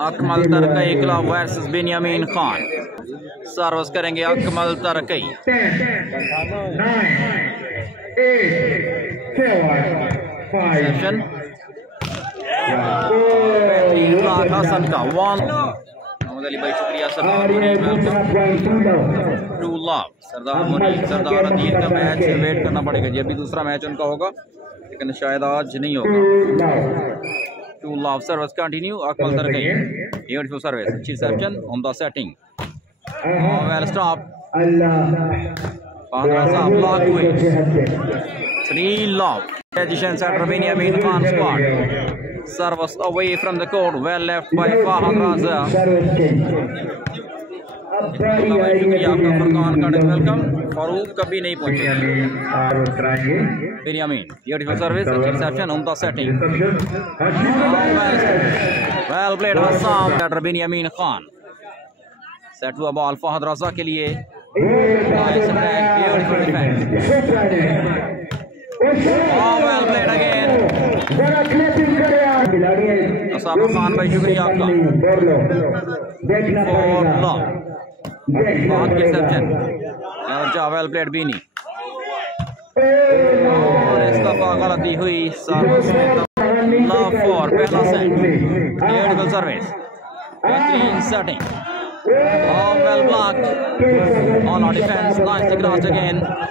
Akmal तरकई club versus Binyamin Khan. Service करेंगे अकमल तरकई। बेहतरीन block Hasan का वन। मोहम्मद अली भाई शुक्रिया। सरदार मुनीर सरदार मुनीर सरदार अदीन का मैच वेट करना पड़ेगा जी। अभी दूसरा मैच उनका होगा लेकिन शायद आज नहीं होगा। Two love service continue Akmal Tarakai. Beautiful service, अच्छी रिसेप्शन, उम्दा सेटिंग, वेल स्टॉप, ब्लॉक हुए। 3 love position setter Binyamin Khan squad. Service away from the court, well left by Fahad Raza. शुक्रिया आपका फरकान का वेलकम। फारूक कभी नहीं पहुंचे। बिन्यामीन ब्यूटीफुल सर्विस, अच्छी रिसेप्शन, उम्दा setting, well played Hassam setter Binyamin Khan. Set हुआ बॉल फहद रजा के लिए। Beautiful defence, well played again. असाब खान भाई शुक्रिया आपका। बहुत रिसेप्शन, वेल प्लेड बीनी। और इस दफा गलती हुई सर्विस में। लव फॉर पहला सेट, ब्यूटीफुल सर्विस, बेहतरीन setting, well blocked on our defence. Nice cross again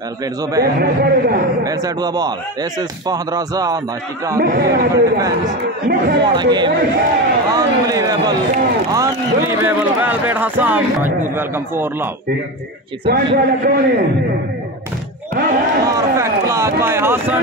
Well played Zubir. Well set to a ball. This is Fahad Raza. Nicely crossed. Beautiful defense. What a game. Unbelievable. Unbelievable. Well played Hassan. Welcome for love. Perfect block by Hassan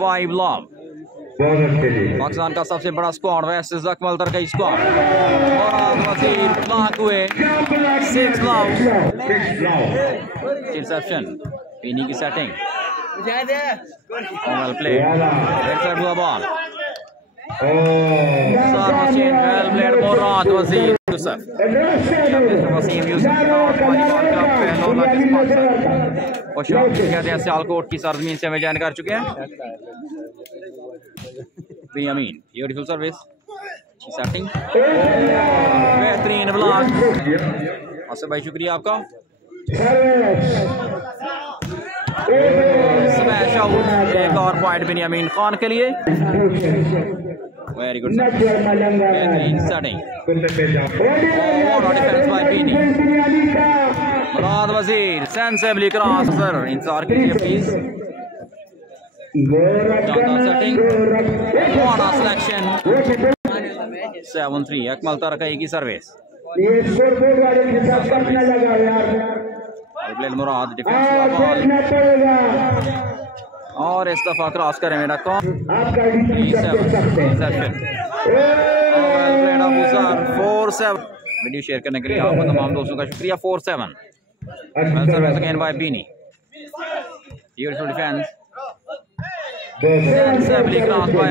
5 love. Pakistan का सबसे बड़ा squad versus Akmal Tarakai squad. Murad Wazir block हुए। 6 love. Reception, पीनी की setting, well played, left side हुआ ball, service change, well played Murad Wazir Yusuf. Wasim Yusuf volleyball का पहला sponsor और शौक कहते हैं सियालकोट की सरजमीन से हमें ज्वाइन कर चुके हैं। बिन्यामीन ब्यूटीफुल सर्विस, अच्छी सेटिंग, बेहतरीन ब्लॉक। आसिफ भाई शुक्रिया आपका। स्मैश आउट, एक और पॉइंट बिन्यामीन खान के लिए। वेरी गुड बेहतरीन सेटिंग, डिफेंस बाय बीनी। मुराद वजीर सेंसिबली क्रॉस, सर इंतजार कीजिए please. Setting, selection, 7-3 Akmal Tarakai की सर्विस। मुराद डिफेंस बॉल और इस दफा क्रॉस करें मेरा कौन। 4-7 वीडियो शेयर करने के लिए आपको तमाम दोस्तों का शुक्रिया। 4-7 अगेन बाय बीनी। Beautiful defence, sensibly crossed by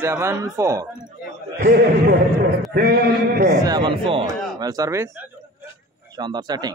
7-4 well service, शानदार setting,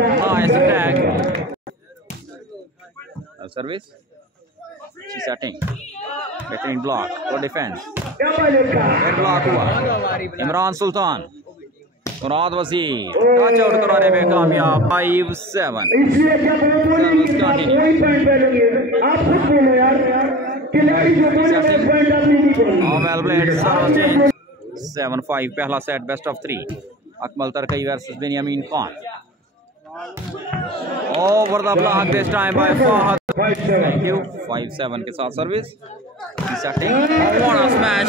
nice attack, well service, अच्छी सेटिंग, बेहतरीन ब्लॉक और डिफेंस, ब्लॉक हुआ। इमरान सुल्तान, मुराद वजीर टच आउट कराने में कामयाब। 5-7 7-5 पहला set best of 3 Akmal Tarakai versus Binyamin Khan. Over the block this time by Fahad. Thank you. 5-7 के साथ service, setting, what a smash,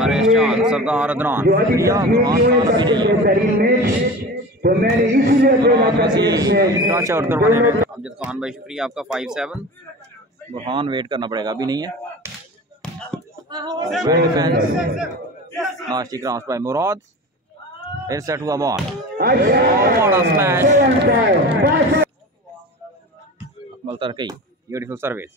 Harish Chand, Sardar Adnan, या उमरान खान अभी नहीं है। टच आउट करवाने में अमजद खान भाई शुक्रिया आपका। 5-7 बुरहान वेट करना पड़ेगा, अभी नहीं है। Defence, nice cross by Murad, फिर सेट हुआ ball, what a smash, Akmal Tarakai beautiful service,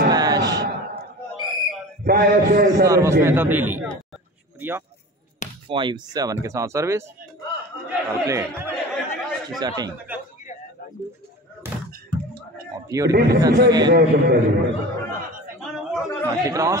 smash, service में तब्दीली, शुक्रिया। 5-7 के साथ सर्विस, वेल प्लेड, अच्छी सेटिंग, और Beautiful defense again. Nice cross,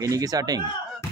Bini की setting.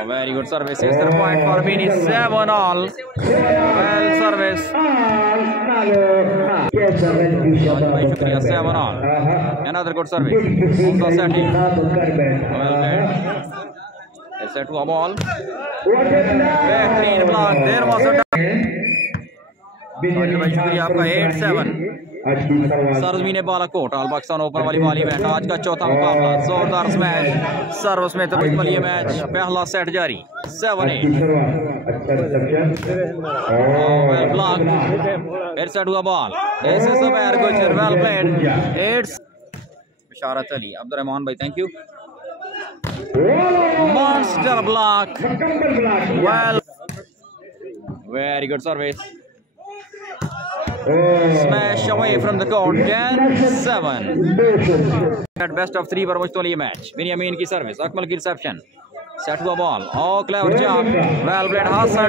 A very good service. Extra point for Bini. 7-all. Well service. शुक्रिया 7-all. Another good service. On the setting. Well played. Set to a ball. बेहतरीन block. There was a शुक्रिया आपका 8-7. सरजमीन Balakot all Pakistan open वाली event आज का चौथा मुकाबला. जोरदार स्मैश सर्विस में तकरीबन ये मैच पहला सेट जारी. 7-8. ब्लॉक. फिर सेट हुआ बॉल. दिस इज जुबैर गुजर. Well played. 8. बशारत अली अब्दुर्रहमान भाई thank you. Monster block. Well, very good service. Smash away from the court. 10-7. At best of 3 पर मुश्किल ये मैच. बिन्यामीन की सर्विस. अकमल की रिसेप्शन. सेट हुआ ball. Oh, clever job. Well played. Hassan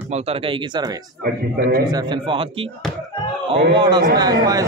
Akmal Tarakai की service. Reception Fahad की. Oh, what a smash by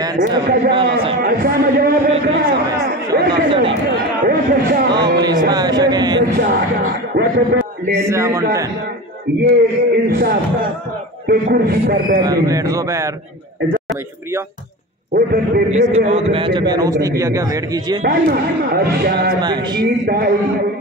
10-7. पहला set. Lovely smash again. 7-10. ये इंसाफ के कुर्सी पर जुबैर भाई शुक्रिया. इसके बाद मैच अभी अनाउंस नहीं किया गया. वेट कीजिए. स्मैश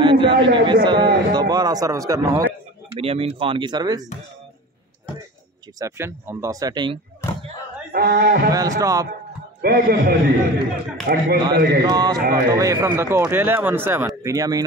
मैच दोबारा सर्विस करना होगा. बिन्यामीन खान की service. Reception on the setting. Well stop. Cross away from the court. 11-7. Binyamin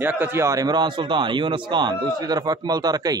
Liaquat यार, इमरान सुल्तान, यूनस खान. दूसरी तरफ Akmal Tarakai,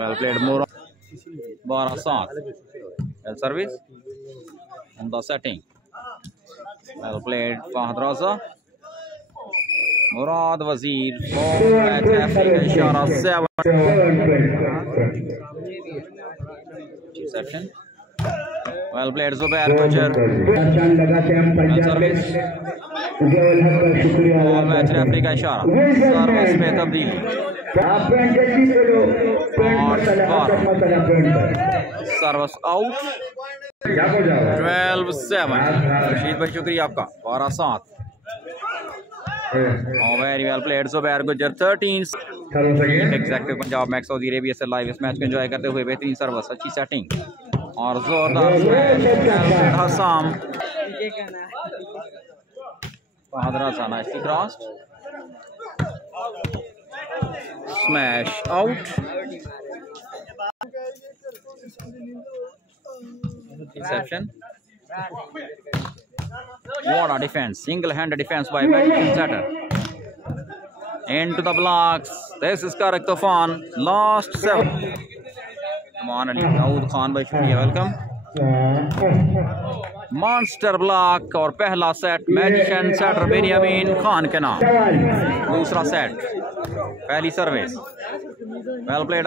well played. Murad 12-7. Well service on the setting. Well played. Fahad Raza, Murad Wazir. इशारा 7. Reception. Well played. Zubair Gujjar. Service. Match referee का इशारा. सर्विस में तब्दीली. Service out. 12-7. रशीद भाई शुक्रिया आपका. 12-7. Very well played. Zubair Gujar. 13. Executive Punjab Max Saudi Arabia से लाइव इस मैच को एंजॉय करते हुए बेहतरीन सर्विस, अच्छी सेटिंग और जोरदार smash. Hassam nicely crossed. Smash out. Reception. What a defense. Single-handed defense by Binyamin setter. Into the blocks. This is correct. Tufan. Last 7. Aman Ali. Dawood Khan by Shukriya. Welcome. Monster block और पहला set magician shutter Binyamin Khan के नाम. दूसरा set. पहली service. Well played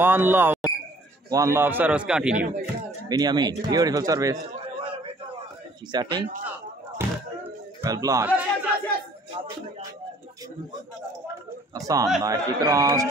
One love service continue. Binyamin. Beautiful service. Setting. Well blocked. Assam nicely crossed.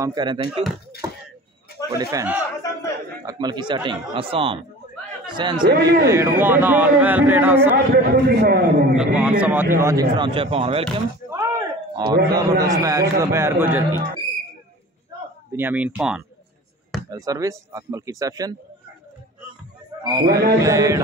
काम कह रहे हैं. Thank you for defence. Akmal की setting. Assam sensibly played. 1-all. Well played Assam. Akmal Samati watching from Japan. Welcome. और जबरदस्त match Zubair Gujar की. Binyamin Khan. Well service. Akmal की reception. Well played.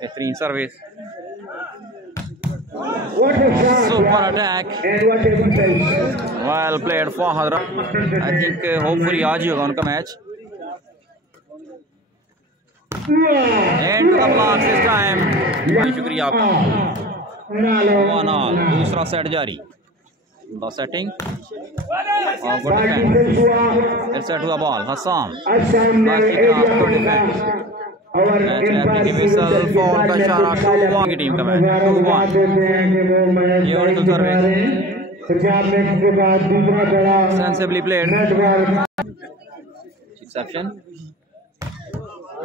बेहतरीन service. Super attack. Well played Fahad. I think hopefully आज ही होगा उनका मैच. End the blocks this time. शुक्रिया आपका. 1-all. दूसरा सेट जारी. The setting. Good defense. Let's set to the ball. Hassam. Nicely crossed. Good defense. Match referee की whistle for the Shara 2-1 की टीम का match. 2-1. Beautiful service. Sensibly played. Exception.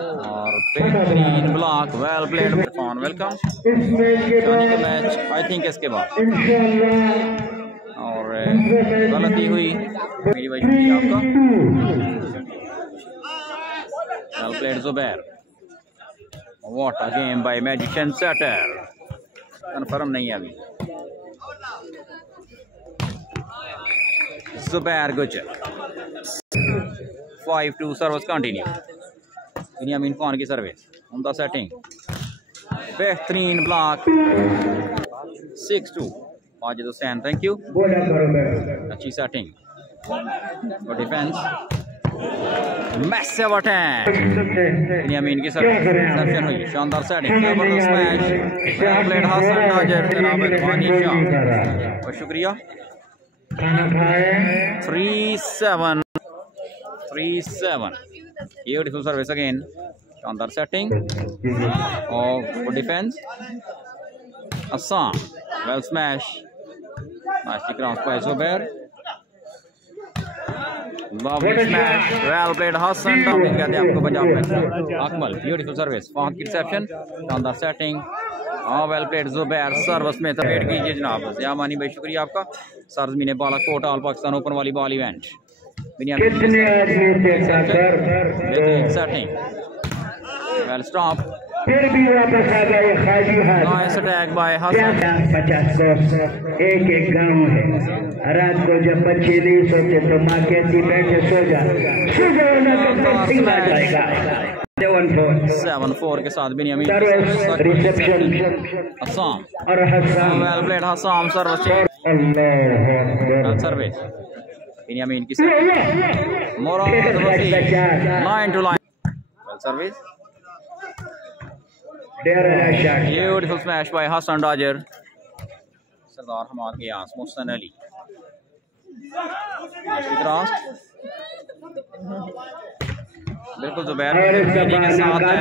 और बेहतरीन block, well played on welcome. Shani का match I think इसके बाद और गलती हुई मेरी वजह आपका। Well played Zubair. What a game by magician setter. Confirm नहीं है अभी। जुबैर गुजर 5-2 सर्विस कंटिन्यू। बिन्यामिन खान की सर्विस उनका सेटिंग बेहतरीन block 6-2 Majid Hussain thank you अच्छी setting good defence massive attack Binyamin की सर्विस रिसेप्शन हुई शानदार सेटिंग जबरदस्त मैच वेल प्लेड हसन डाजर जनाब वाली बहुत शुक्रिया 3-7 beautiful service again शानदार सेटिंग और good defence Assam well smash nicely crossed by Zubir lovely smash well played Hassan doubling कहते हैं आपको पंजाब में अकमल beautiful service फहद की रिसेप्शन शानदार setting well played Zubair service में वेट कीजिए जनाब यामानी भाई शुक्रिया आपका सरजमीन Balakot all Pakistan open volleyball event कितने आदमी थे सेटिंग वेल स्टॉप फिर भी वापस आ गए खाली हाथ नाइस अटैक बाय हसन 50 कोस एक गांव है रात को जब बच्चे नहीं सोते तो माँ कहती बैठे सो जा सुबह ना तो सिंगा जाएगा 7-4 के साथ बिन्यामिन रिसेप्शन हसाम और Hassam well played Hassam service service Binyamin की Murad 9 to 9 well service beautiful smash by Hassan डाजर सरदार हमाद के यहाँ मोहसन अली बिल्कुल जुबैर के साथ है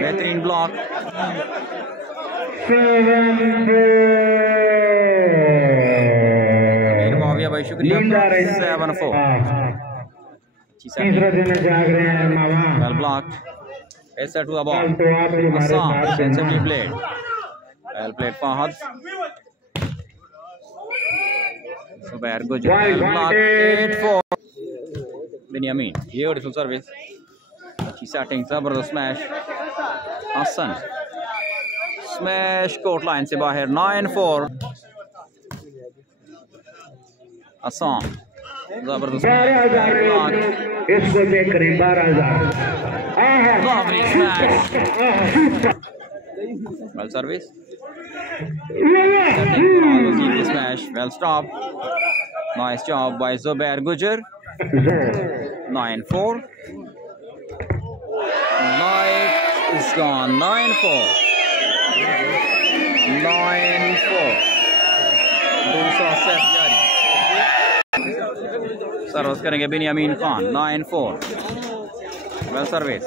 बेहतरीन ब्लॉक भाई शुक्रिया 7-4 तीसरा दिन जाग रहे हैं मामा वेल ब्लॉक ऐसा to the ball Assam sensibly played well played Fahad Zubair Gujar block 8-4 Binyamin beautiful service अच्छी सेटिंग जबरदस्त smash Hassan smash court line से बाहर 9-4 Assam जबरदस्त इसको देख रहे 12,000 lovely smash well service the smash well stop nice job by Zubair Gujar 9-4 light is gone 9-4 दूसरा set जारी सर्विस करेंगे Binyamin Khan 9-4 well service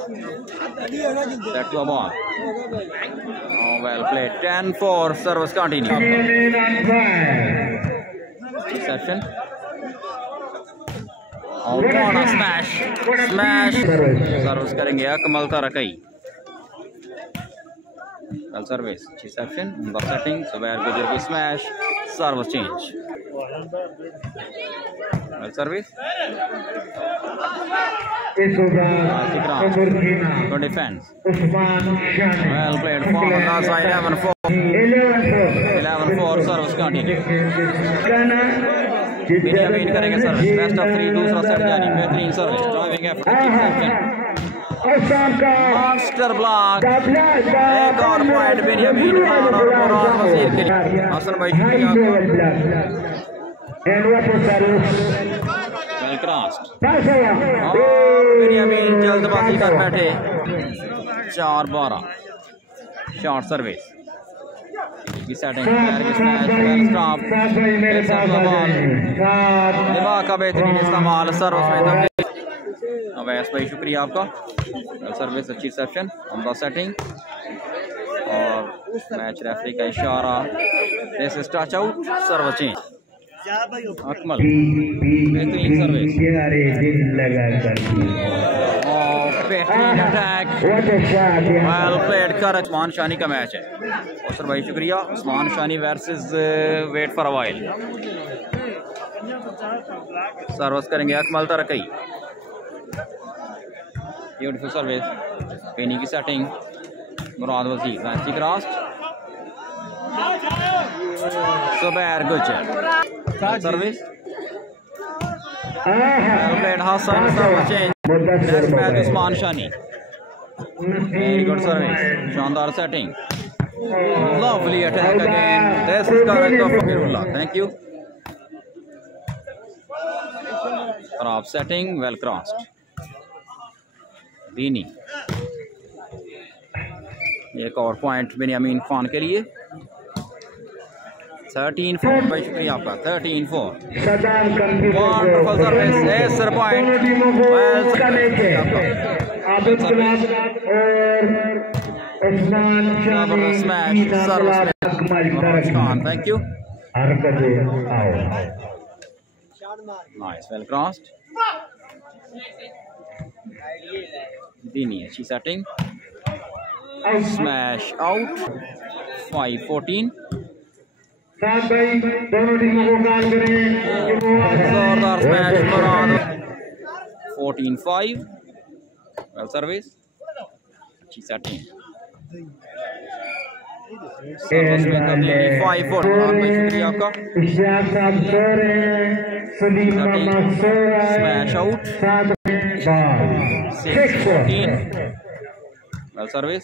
set to a ball well played 10-4 service continue reception corner smash service करेंगे Akmal Tarakai well service reception the setting Zubair Gujar की smash service change well service good defense well played from the side 11-4 service continue Binyamin करेंगे service best of 3 दूसरा set जारी बेहतरीन service driving effort master block एक और point Binyamin Khan और मुराद वजीर के लिए हसन भाई शुक्रिया वेल क्रॉस्ड बिन्यामिन जल्दबाजी कर बैठे 4-12 शॉर्ट सर्विस की सेटिंग स्मैश वेल स्टॉप दिमाग का बेहतरीन इस्तेमाल सर्विस में तब्दील ओवेस भाई शुक्रिया आपका सर्विस अच्छी रिसेप्शन ऑन द सेटिंग और मैच रेफरी का इशारा this is touch out service change Akmal बेहतरीन सर्विस, बेहतरीन अटैक, वेल प्लेड कर। उस्मान शानी का मैच है और भाई शुक्रिया। Usman Shani versus wait for a while. Service करेंगे अकमल तरकई, ब्यूटीफुल सर्विस, पेनी की सेटिंग, मुराद वजीर अच्छी cross, Zubair Gujjar service, Hassan change, Usman Shani, very good service, शानदार setting, lovely attack again, this is correct of Fakirullah, thank you. खराब सेटिंग, वेल क्रॉस्ड, बीनी, एक और पॉइंट बिन्यामीन खान के लिए। 13-4, भाई शुक्रिया आपका। 13-4, wonderful service, Acer point, smash service, thank you, nice, well crossed, दीनी अच्छी सेटिंग, स्मैश आउट, 5-14, जोरदार स्मैश, 14-5, वेल सर्विस, अच्छी सेटिंग, सर्विस में तब्दीली, 5-4, शुक्रिया आपका, स्मैश आउट, 6-14, वेल सर्विस,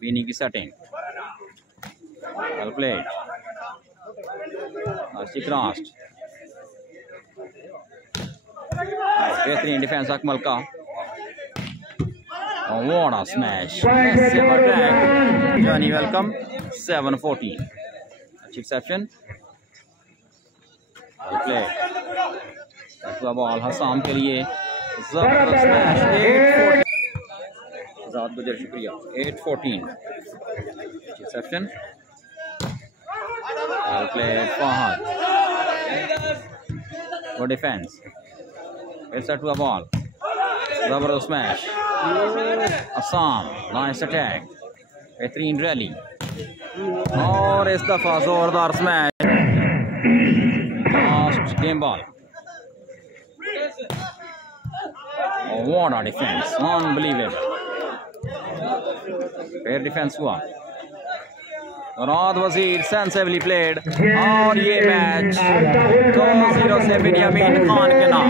बीनी की सेटिंग, वेल प्लेड, अच्छी क्रॉस्ड, बेहतरीन डिफेंस अकमल का, what a smash, massive attack, Johnny welcome, 7-14, अच्छी section, well played, ball Hasam के लिए, जबरदस्त स्मैश, 8-14, ज़ाद शुक्रिया, 8-14, अच्छी section, well played, Fahad, good defense, it's set to a ball, जबरदस्त smash, Hasam, nice attack, बेहतरीन रैली, और इस दफा जोरदार smash, last game ball, what a defense, unbelievable, fair defence हुआ, मुराद वजीर सेंसिवली प्लेड, और ये मैच 2-0 से बिन्यामीन खान के नाम।